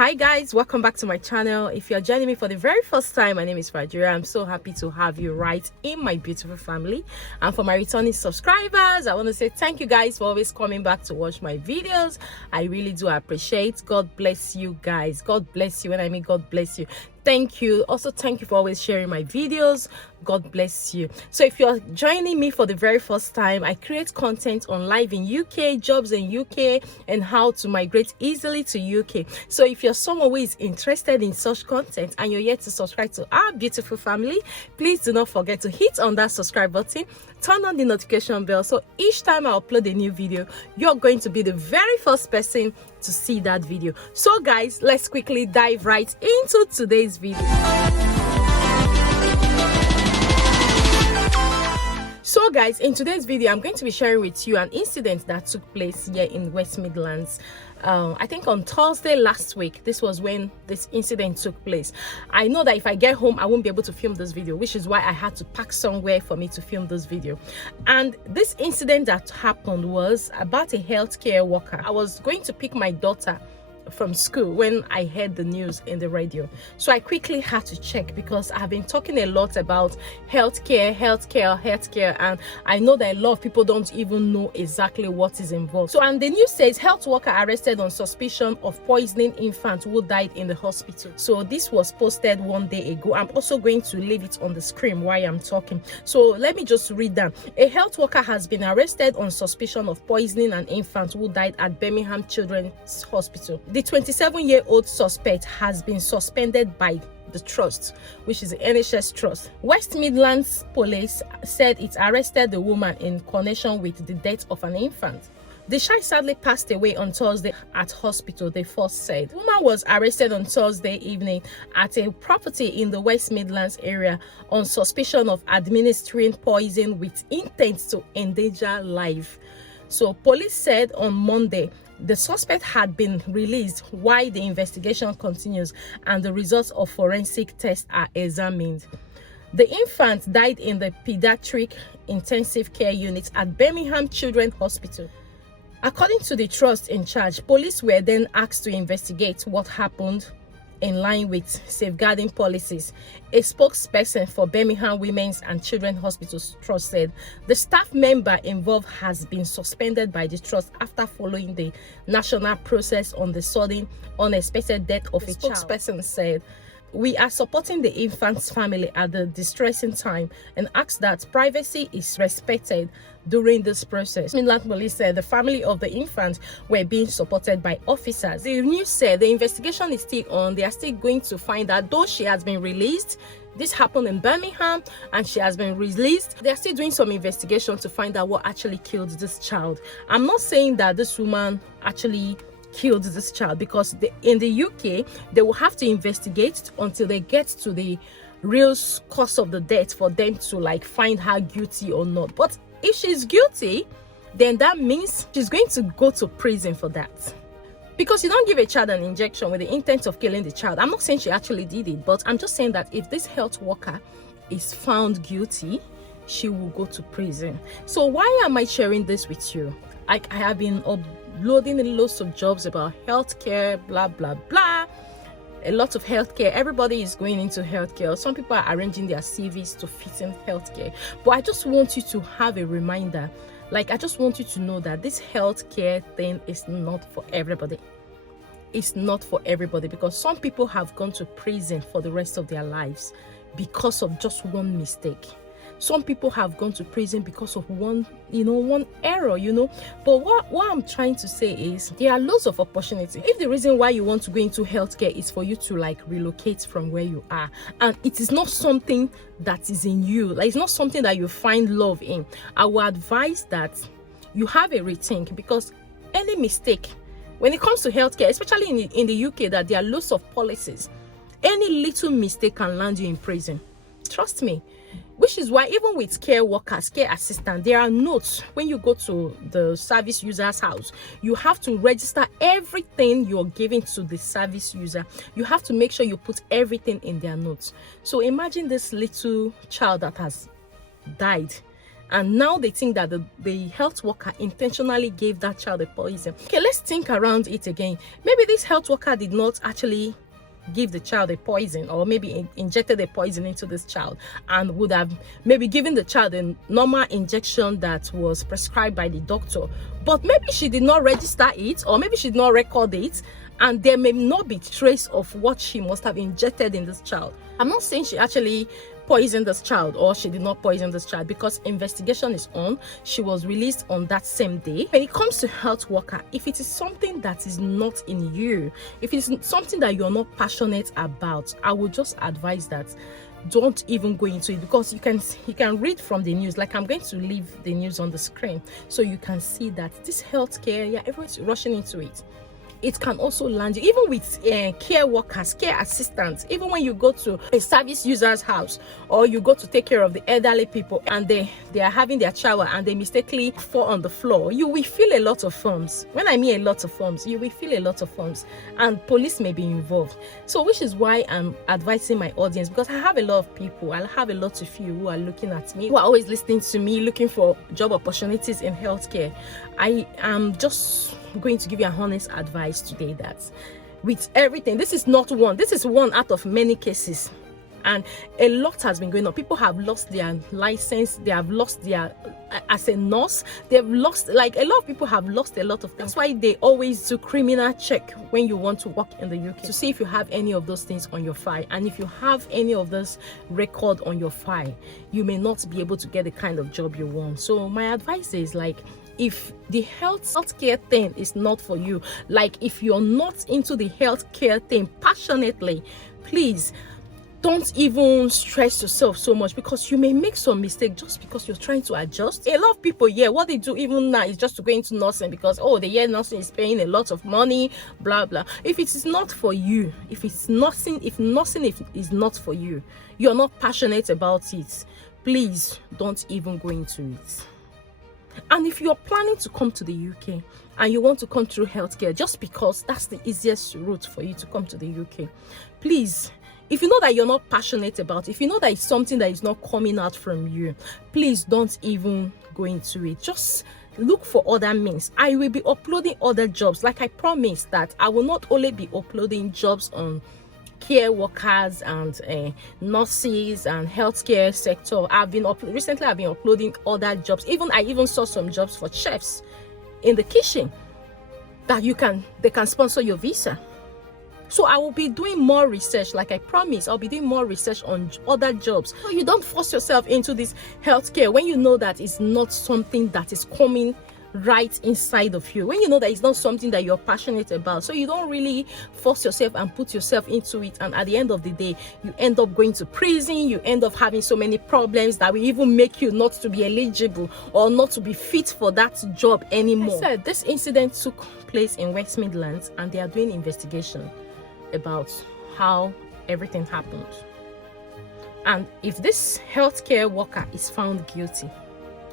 Hi guys, welcome back to my channel. If you're joining me for the very first time, my name is Fajira. I'm so happy to have you right in my beautiful family. And for my returning subscribers, I want to say thank you guys for always coming back to watch my videos. I really do appreciate. God bless you guys. God bless you. When I mean God bless you, thank you. Also, thank you for always sharing my videos. God bless you. So if you're joining me for the very first time, I create content on life in UK, jobs in UK, and how to migrate easily to UK. So if you're someone who is interested in such content and you're yet to subscribe to our beautiful family, please do not forget to hit on that subscribe button, turn on the notification bell, so each time I upload a new video, you're going to be the very first person to see that video. So guys, let's quickly dive right into today's video. So guys, in today's video, I'm going to be sharing with you an incident that took place here in West Midlands. I think on Thursday last week, this was when this incident took place. I know that if I get home, I won't be able to film this video, which is why I had to park somewhere for me to film this video. And this incident that happened was about a healthcare worker. I was going to pick my daughter from school when I heard the news in the radio, so I quickly had to check because I've been talking a lot about healthcare, and I know that a lot of people don't even know exactly what is involved. So, and the news says health worker arrested on suspicion of poisoning infant who died in the hospital. So this was posted one day ago. I'm also going to leave it on the screen while I'm talking, so let me just read that. A health worker has been arrested on suspicion of poisoning an infant who died at Birmingham Children's Hospital. The 27-year-old suspect has been suspended by the trust, which is the NHS trust. West Midlands police said it arrested the woman in connection with the death of an infant. The child sadly passed away on Thursday at hospital, they first said. The woman was arrested on Thursday evening at a property in the West Midlands area on suspicion of administering poison with intent to endanger life. So police said on Monday the suspect had been released while the investigation continues and the results of forensic tests are examined. The infant died in the pediatric intensive care unit at Birmingham Children's Hospital. According to the trust in charge, police were then asked to investigate what happened in line with safeguarding policies. A spokesperson for Birmingham Women's and Children's Hospitals Trust said the staff member involved has been suspended by the trust after following the national process on the sudden unexpected death of a child. The spokesperson said, "We are supporting the infant's family at the distressing time and ask that privacy is respected during this process." Midland police said the family of the infant were being supported by officers. The news said the investigation is still on. They are still going to find out, though she has been released. This happened in Birmingham and she has been released. They are still doing some investigation to find out what actually killed this child. I'm not saying that this woman actually killed this child, because in the UK they will have to investigate until they get to the real cause of the death for them to find her guilty or not. But if she's guilty, then that means she's going to go to prison for that, because you don't give a child an injection with the intent of killing the child. I'm not saying she actually did it, but I'm just saying that if this health worker is found guilty, she will go to prison. So why am I sharing this with you? I have been uploading lots of jobs about healthcare, blah blah blah, a lot of healthcare. Everybody is going into healthcare. Some people are arranging their CVs to fit in healthcare, but I just want you to have a reminder. I just want you to know that this healthcare thing is not for everybody. It's not for everybody, because some people have gone to prison for the rest of their lives because of just one mistake. Some people have gone to prison because of one error, But what I'm trying to say is there are lots of opportunity. If the reason why you want to go into healthcare is for you to relocate from where you are, and it is not something that is in you, it's not something that you find love in, I would advise that you have a rethink, because any mistake when it comes to healthcare, especially in the UK, that there are lots of policies, any little mistake can land you in prison. Trust me. Which is why even with care workers, care assistants, there are notes when you go to the service user's house. You have to register everything you're giving to the service user. You have to make sure you put everything in their notes. So imagine this little child that has died and now they think that the health worker intentionally gave that child a poison. Okay, let's think around it again. Maybe this health worker did not actually give the child a poison, or maybe injected a poison into this child, and would have maybe given the child a normal injection that was prescribed by the doctor, but maybe she did not register it, or maybe she did not record it, and there may not be trace of what she must have injected in this child. I'm not saying she actually poisoned this child or she did not poison this child, because investigation is on. She was released on that same day. When it comes to health worker, if it is something that is not in you, if it's something that you're not passionate about, I would just advise that don't even go into it, because you can read from the news. Like, I'm going to leave the news on the screen so you can see that this healthcare, yeah, everyone's rushing into it. It can also land you, even with care workers, care assistants. Even when you go to a service user's house, or you go to take care of the elderly people, and they are having their shower and they mistakenly fall on the floor, you will fill a lot of forms. When I mean a lot of forms, you will fill a lot of forms, and police may be involved. So which is why I'm advising my audience, because I have a lot of people, I have a lot of you who are looking at me, who are always listening to me, looking for job opportunities in healthcare. I am just going to give you an honest advice today that with everything, this is one out of many cases, and a lot has been going on. People have lost their license, they have lost their as a nurse, they've lost, like, a lot of people have lost a lot of things. That's why they always do criminal check when you want to work in the UK, to see if you have any of those things on your file. And if you have any of this record on your file, you may not be able to get the kind of job you want. So my advice is, like, if the healthcare thing is not for you, like if you're not into the healthcare thing passionately, please don't even stress yourself so much, because you may make some mistake just because you're trying to adjust. A lot of people, yeah, what they do even now is just to go into nursing, because they hear nursing is paying a lot of money, blah blah. If it is not for you, if nursing is not for you, you're not passionate about it, please don't even go into it. And if you're planning to come to the UK and you want to come through healthcare just because that's the easiest route for you to come to the UK, please, if you know that you're not passionate about it, if you know that it's something that is not coming out from you, please don't even go into it. Just look for other means. I will be uploading other jobs. Like I promised that I will not only be uploading jobs on care workers and nurses and healthcare sector. Recently I've been uploading other jobs. I even saw some jobs for chefs in the kitchen that they can sponsor your visa. So I will be doing more research. Like I promised, I'll be doing more research on other jobs. So you don't force yourself into this healthcare when you know that it's not something that is coming right inside of you, when you know that it's not something that you're passionate about. So you don't really force yourself and put yourself into it, and at the end of the day you end up going to prison, you end up having so many problems that will even make you not to be eligible or not to be fit for that job anymore. I said this incident took place in West Midlands, and they are doing investigation about how everything happened. And if this healthcare worker is found guilty,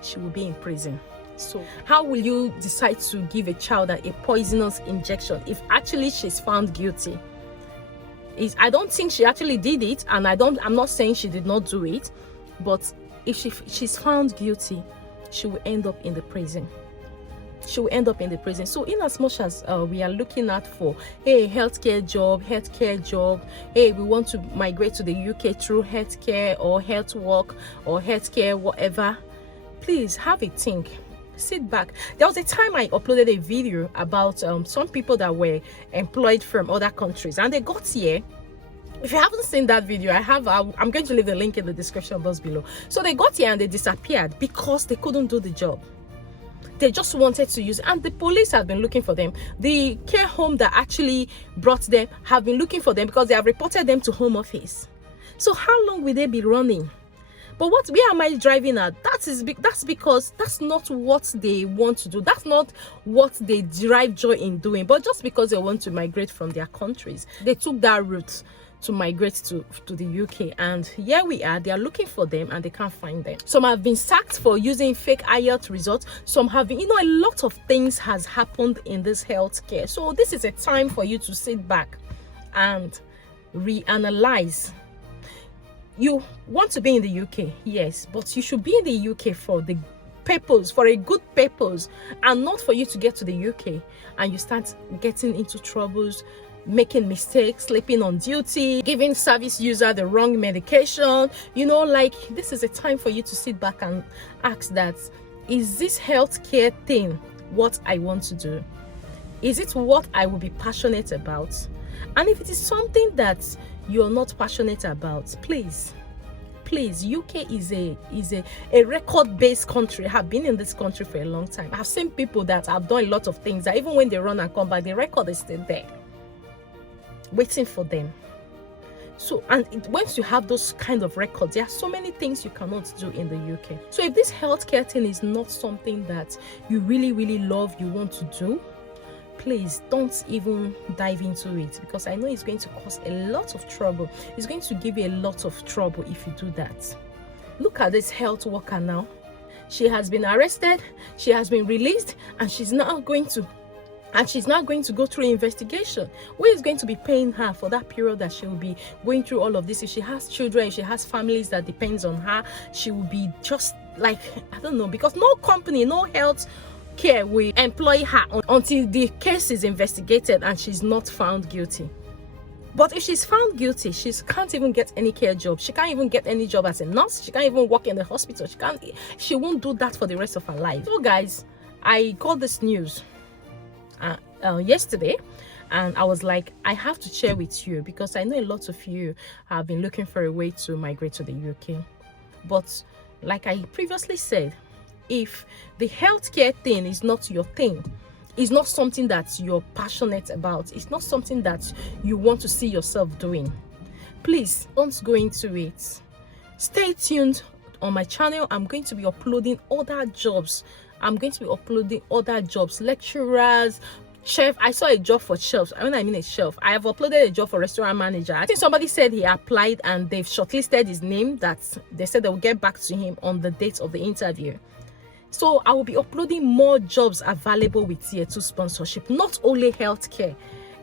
she will be in prison. So how will you decide to give a child a poisonous injection if actually she's found guilty? I don't think she actually did it, and I'm not saying she did not do it, but if she's found guilty, she will end up in the prison. She will end up in the prison. So in as much as we are looking at for healthcare job, we want to migrate to the UK through healthcare or health work or healthcare, whatever, please have a think. Sit back. There was a time I uploaded a video about some people that were employed from other countries, and they got here. If you haven't seen that video, I'm going to leave the link in the description box below. So they got here and they disappeared because they couldn't do the job. They just wanted to use it, and the police have been looking for them. The care home that actually brought them have been looking for them because they have reported them to Home Office. So how long will they be running? But where am I driving at? That's because that's not what they want to do. That's not what they derive joy in doing. But just because they want to migrate from their countries, they took that route to migrate to the UK. And here we are, they are looking for them and they can't find them. Some have been sacked for using fake IELTS results. Some have been, a lot of things has happened in this healthcare. So this is a time for you to sit back and reanalyze. you want to be in the UK, yes, but you should be in the UK for the purpose, for a good purpose, and not for you to get to the UK and you start getting into troubles, making mistakes, sleeping on duty, giving service user the wrong medication. You know, like, this is a time for you to sit back and ask that, is this healthcare thing what I want to do? Is it what I will be passionate about? And if it is something that you're not passionate about, please, UK is a record-based country. I have been in this country for a long time. I've seen people that have done a lot of things that even when they run and come back, the record is still there waiting for them. So, and once you have those kind of records, there are so many things you cannot do in the UK. So if this healthcare thing is not something that you really love, you want to do, please don't even dive into it, because I know it's going to cause a lot of trouble. It's going to give you a lot of trouble if you do that. Look at this health worker now. She has been arrested, she has been released, and she's now going to go through investigation. Who is going to be paying her for that period that she will be going through all of this? If she has children, if she has families that depends on her, she will be just like, I don't know, because no company, no health care will employ her until the case is investigated and she's not found guilty. But if she's found guilty, she can't even get any care job. She can't even get any job as a nurse. She can't even work in the hospital. She won't do that for the rest of her life. So guys, I got this news yesterday, and I was like, I have to share with you, because I know a lot of you have been looking for a way to migrate to the UK. But like I previously said, if the healthcare thing is not your thing, it's not something that you're passionate about, it's not something that you want to see yourself doing, please don't go into it. Stay tuned on my channel. I'm going to be uploading other jobs. Lecturers, chef. I saw a job for chefs. I mean a chef. I have uploaded a job for restaurant manager. I think somebody said he applied and they've shortlisted his name, that they said they will get back to him on the date of the interview. So I will be uploading more jobs available with tier 2 sponsorship, not only healthcare.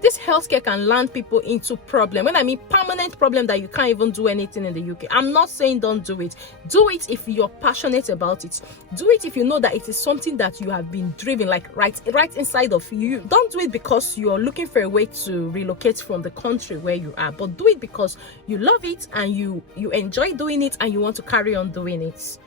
This healthcare can land people into problem. When I mean permanent problem that you can't even do anything in the UK. I'm not saying don't do it. Do it if you're passionate about it. Do it if you know that it is something that you have been driven, like right inside of you. Don't do it because you're looking for a way to relocate from the country where you are, but do it because you love it and you enjoy doing it and you want to carry on doing it.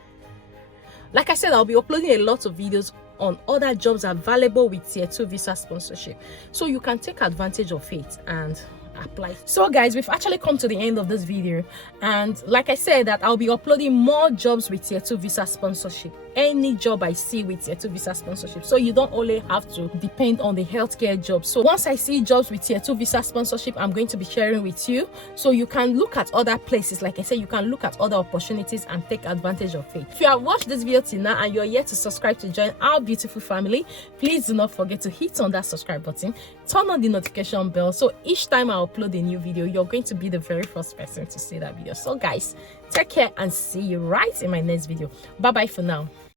Like I said, I'll be uploading a lot of videos on other jobs available with tier 2 visa sponsorship, so you can take advantage of it and apply. So guys, we've actually come to the end of this video, and like I said, that I'll be uploading more jobs with tier 2 visa sponsorship. Any job I see with tier 2 visa sponsorship, so you don't only have to depend on the healthcare job. So once I see jobs with tier 2 visa sponsorship, I'm going to be sharing with you, so you can look at other places. Like I said, you can look at other opportunities and take advantage of it. If you have watched this video till now and you're yet to subscribe to join our beautiful family, please do not forget to hit on that subscribe button, turn on the notification bell, so each time I upload a new video, you're going to be the very first person to see that video. So guys, take care and see you right in my next video. Bye bye for now.